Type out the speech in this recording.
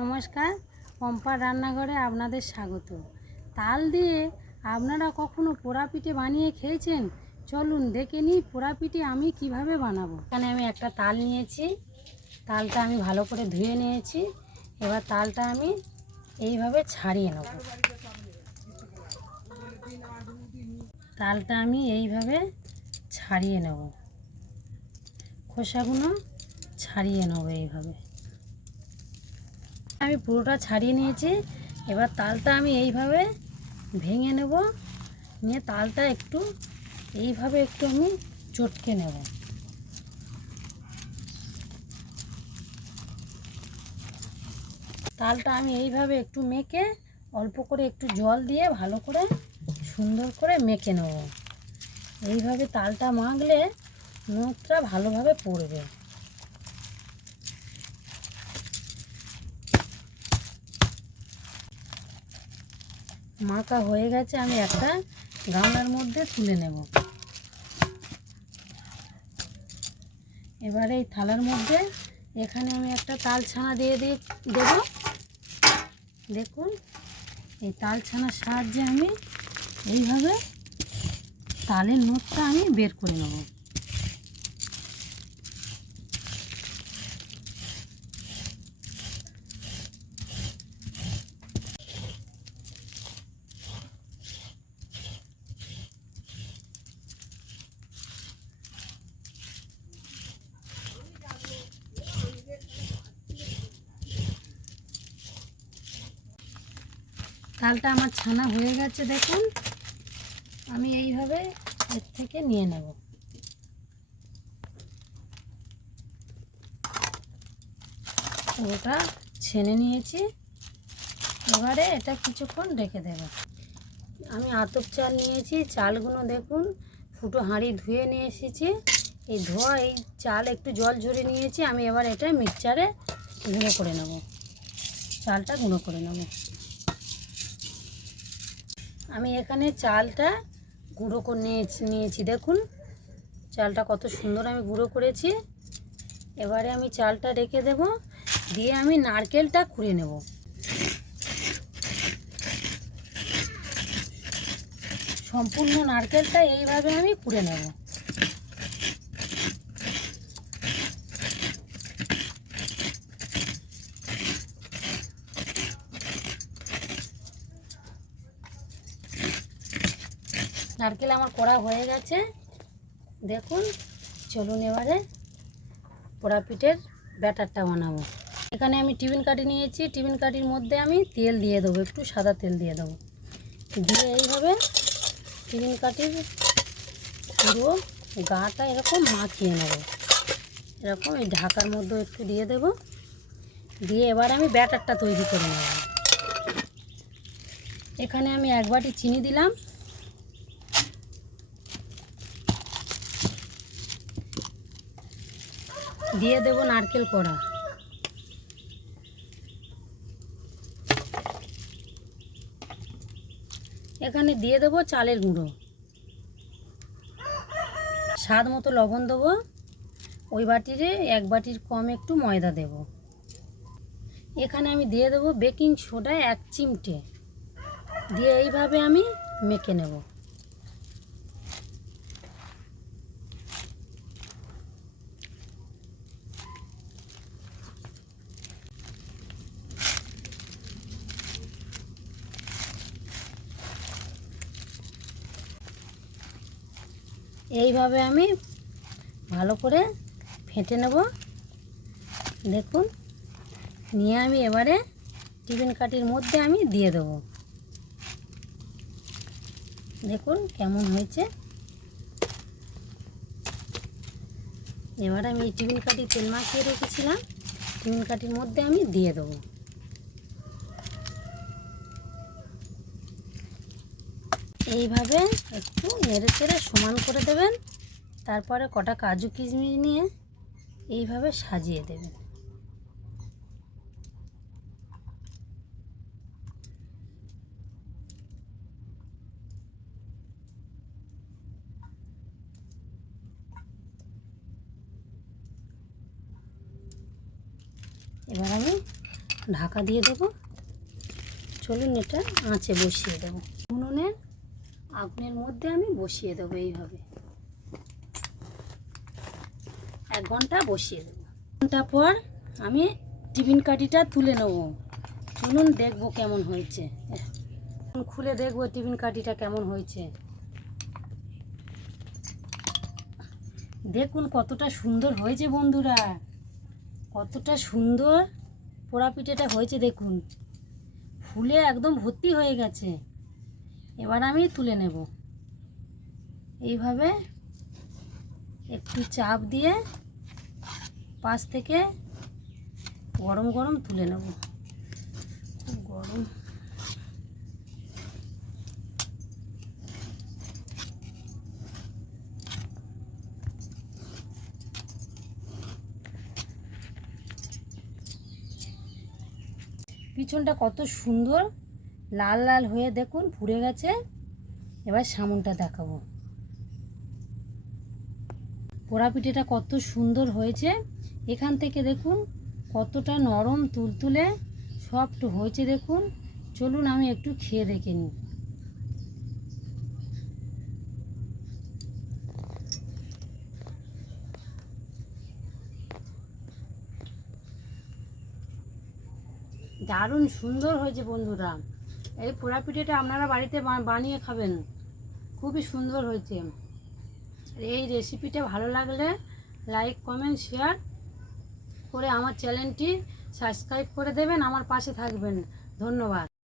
নমস্কার, পম্পার রান্নাঘরে আপনাদের স্বাগত। তাল দিয়ে আপনারা কখনো পোড়া পিঠে বানিয়ে খেয়েছেন? চলুন দেখে নিই পোড়া পিঠে আমি কিভাবে বানাবো। এখানে আমি একটা তাল নিয়েছি, তালটা আমি ভালো করে ধুয়ে নিয়েছি। এবার তালটা আমি এইভাবে ছাড়িয়ে নেব। তালটা আমি এইভাবে ছাড়িয়ে নেব, খোসাগুলো ছাড়িয়ে নেব এইভাবে। আমি পুরোটা ছাড়িয়ে নিয়েছি। এবার তালটা আমি এইভাবে ভেঙে নেব, নিয়ে তালটা একটু এইভাবে একটু আমি চটকে নেব। তালটা আমি এইভাবে একটু মেখে অল্প করে একটু জল দিয়ে ভালো করে সুন্দর করে মেখে নেব। এইভাবে তালটা মাখলে নোটটা ভালোভাবে পড়বে। মাখা হয়ে গেছে, আমি একটা গামলার মধ্যে তুলে নেব। এবারে এই থালার মধ্যে এখানে আমি একটা তাল ছানা দিয়ে দেব। দেখুন, এই তাল ছানার সাহায্যে আমি এইভাবে তালের নোটটা আমি বের করে নেব। তালটা আমার ছানা হয়ে গেছে, দেখুন। আমি এইভাবে এর থেকে নিয়ে নেব। ওটা ছেনে নিয়েছি। এবারে এটা কিছুক্ষণ রেখে দেব। আমি আতপ চাল নিয়েছি, চালগুলো দেখুন ফুটো হাঁড়ি ধুয়ে নিয়ে এসেছি। এই ধোয়া এই চাল একটু জল ঝরিয়ে নিয়েছি। আমি এবার এটা মিক্সচারে গুঁড়ো করে নেব, চালটা গুঁড়ো করে নেব। আমি এখানে চালটা গুঁড়ো করে নিয়েছি, দেখুন চালটা কত সুন্দর আমি গুঁড়ো করেছি। এবারে আমি চালটা রেখে দেব, দিয়ে আমি নারকেলটা কুড়ে নেব। সম্পূর্ণ নারকেলটা এইভাবে আমি কুড়ে নেব। নারকেল আমার কড়া হয়ে গেছে, দেখুন। চলুন এবারে পোড়া পিঠের ব্যাটারটা বানাবো। এখানে আমি টিফিন কাঠি নিয়েছি, টিফিন কাঠির মধ্যে আমি তেল দিয়ে দেবো, একটু সাদা তেল দিয়ে দেবো। দিয়ে এইভাবে টিফিন কাঠির পুরো গাটা এরকম মাখিয়ে নেব। এরকম এই ঢাকার মধ্যে একটু দিয়ে দেব, দিয়ে এবার আমি ব্যাটারটা তৈরি করে নেব। এখানে আমি 1 বাটি চিনি দিলাম, দিয়ে দেব নারকেল কোড়া, এখানে দিয়ে দেব চালের গুঁড়ো, স্বাদ মতো লবণ দেবো। ওই বাটিরে 1 বাটির কম একটু ময়দা দেব। এখানে আমি দিয়ে দেবো বেকিং সোডা 1 চিমটে, দিয়ে এইভাবে আমি মেখে নেব। এইভাবে আমি ভালো করে ফেটে নেব, দেখুন। নিয়ে আমি এবারে টিফিন কাঠির মধ্যে আমি দিয়ে দেবো, দেখুন কেমন হয়েছে। এবার আমি এই টিফিন কাঠি তেল মাখিয়ে রেখেছিলাম, টিফিন কাঠির মধ্যে আমি দিয়ে দেবো। এইভাবে একটু নেড়ে চেড়ে সমান করে দেবেন। তারপরে কটা কাজু কিশমিশ নিয়ে এইভাবে সাজিয়ে দেবেন। এবার আমি ঢাকা দিয়ে দেবো। চলুন এটা আঁচে বসিয়ে দেবো। উনুনের আগুনের মধ্যে আমি বসিয়ে দেবো এইভাবে। 1 ঘন্টা বসিয়ে দেবো। 1 ঘন্টা পর আমি টিফিন কাঠিটা তুলে নেব। চলুন দেখবো কেমন হয়েছে। খুলে দেখবো টিফিন কাঠিটা কেমন হয়েছে। দেখুন কতটা সুন্দর হয়েছে বন্ধুরা, কতটা সুন্দর পোড়া পিঠেটা হয়েছে। দেখুন ফুলে একদম ভর্তি হয়ে গেছে। এবার আমি তুলে নেব। এইভাবে একটু চাপ দিয়ে পাশ থেকে গরম গরম তুলে নেব। খুব গরম। পিছনটা কত সুন্দর লাল লাল হয়ে দেখুন পুড়ে গেছে। এবার সামনটা দেখাবো। পোড়া পিঠেটা কত সুন্দর হয়েছে। এখান থেকে দেখুন কতটা নরম তুলতুলে সফট হয়েছে দেখুন। চলুন আমি একটু খেয়ে দেখে নিই। দারুণ সুন্দর হয়েছে বন্ধুরা। এই পোড়া পিঠেটা আপনারা বাড়িতে বানিয়ে খাবেন, খুবই সুন্দর হয়েছে। এই রেসিপিটা ভালো লাগলে লাইক কমেন্ট শেয়ার করে আমার চ্যানেলটি সাবস্ক্রাইব করে দেবেন, আমার পাশে থাকবেন। ধন্যবাদ।